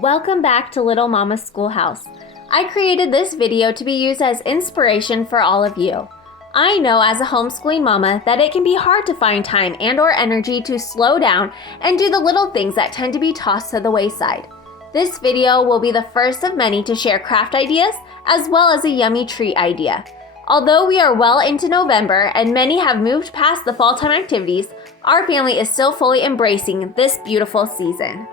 Welcome back to Little Mama's Schoolhouse. I created this video to be used as inspiration for all of you. I know as a homeschooling mama that it can be hard to find time and/or energy to slow down and do the little things that tend to be tossed to the wayside. This video will be the first of many to share craft ideas as well as a yummy treat idea. Although we are well into November and many have moved past the fall time activities, our family is still fully embracing this beautiful season.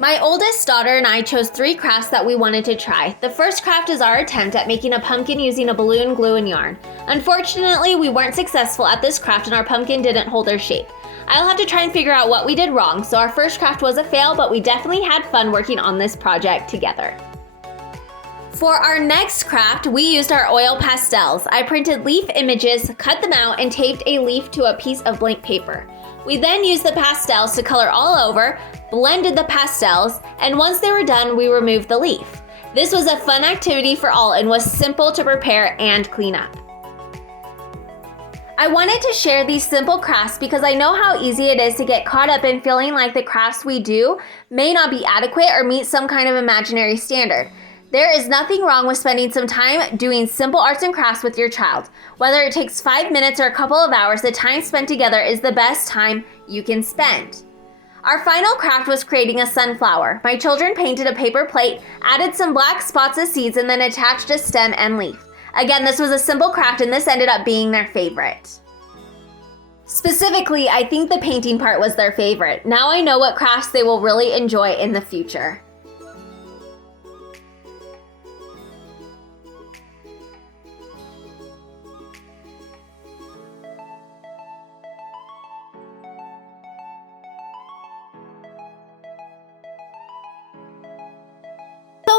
My oldest daughter and I chose 3 crafts that we wanted to try. The first craft is our attempt at making a pumpkin using a balloon, glue, and yarn. Unfortunately, we weren't successful at this craft and our pumpkin didn't hold her shape. I'll have to try and figure out what we did wrong, so our first craft was a fail, but we definitely had fun working on this project together. For our next craft, we used our oil pastels. I printed leaf images, cut them out, and taped a leaf to a piece of blank paper. We then used the pastels to color all over, blended the pastels, and once they were done, we removed the leaf. This was a fun activity for all and was simple to prepare and clean up. I wanted to share these simple crafts because I know how easy it is to get caught up in feeling like the crafts we do may not be adequate or meet some kind of imaginary standard. There is nothing wrong with spending some time doing simple arts and crafts with your child. Whether it takes 5 minutes or a couple of hours, the time spent together is the best time you can spend. Our final craft was creating a sunflower. My children painted a paper plate, added some black spots of seeds, and then attached a stem and leaf. Again, this was a simple craft and this ended up being their favorite. Specifically, I think the painting part was their favorite. Now I know what crafts they will really enjoy in the future.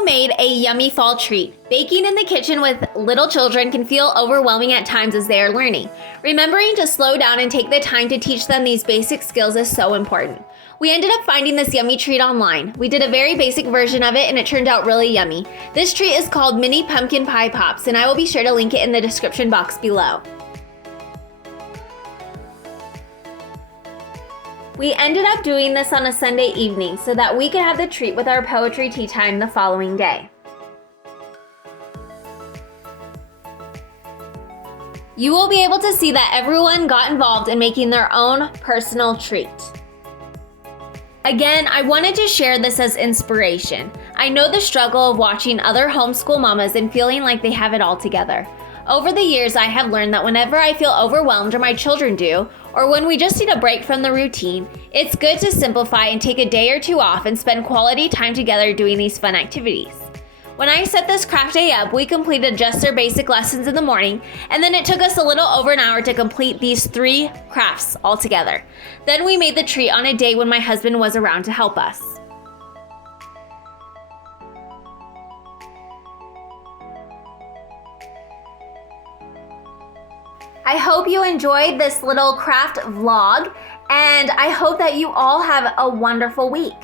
Made a yummy fall treat. Baking in the kitchen with little children can feel overwhelming at times as they are learning. Remembering to slow down and take the time to teach them these basic skills is so important. We ended up finding this yummy treat online. We did a very basic version of it and it turned out really yummy. This treat is called Mini Pumpkin Pie Pops and I will be sure to link it in the description box below. We ended up doing this on a Sunday evening so that we could have the treat with our poetry tea time the following day. You will be able to see that everyone got involved in making their own personal treat. Again, I wanted to share this as inspiration. I know the struggle of watching other homeschool mamas and feeling like they have it all together. Over the years, I have learned that whenever I feel overwhelmed or my children do, or when we just need a break from the routine, it's good to simplify and take a day or 2 off and spend quality time together doing these fun activities. When I set this craft day up, we completed just our basic lessons in the morning, and then it took us a little over an hour to complete these 3 crafts all together. Then we made the treat on a day when my husband was around to help us. I hope you enjoyed this little craft vlog, and I hope that you all have a wonderful week.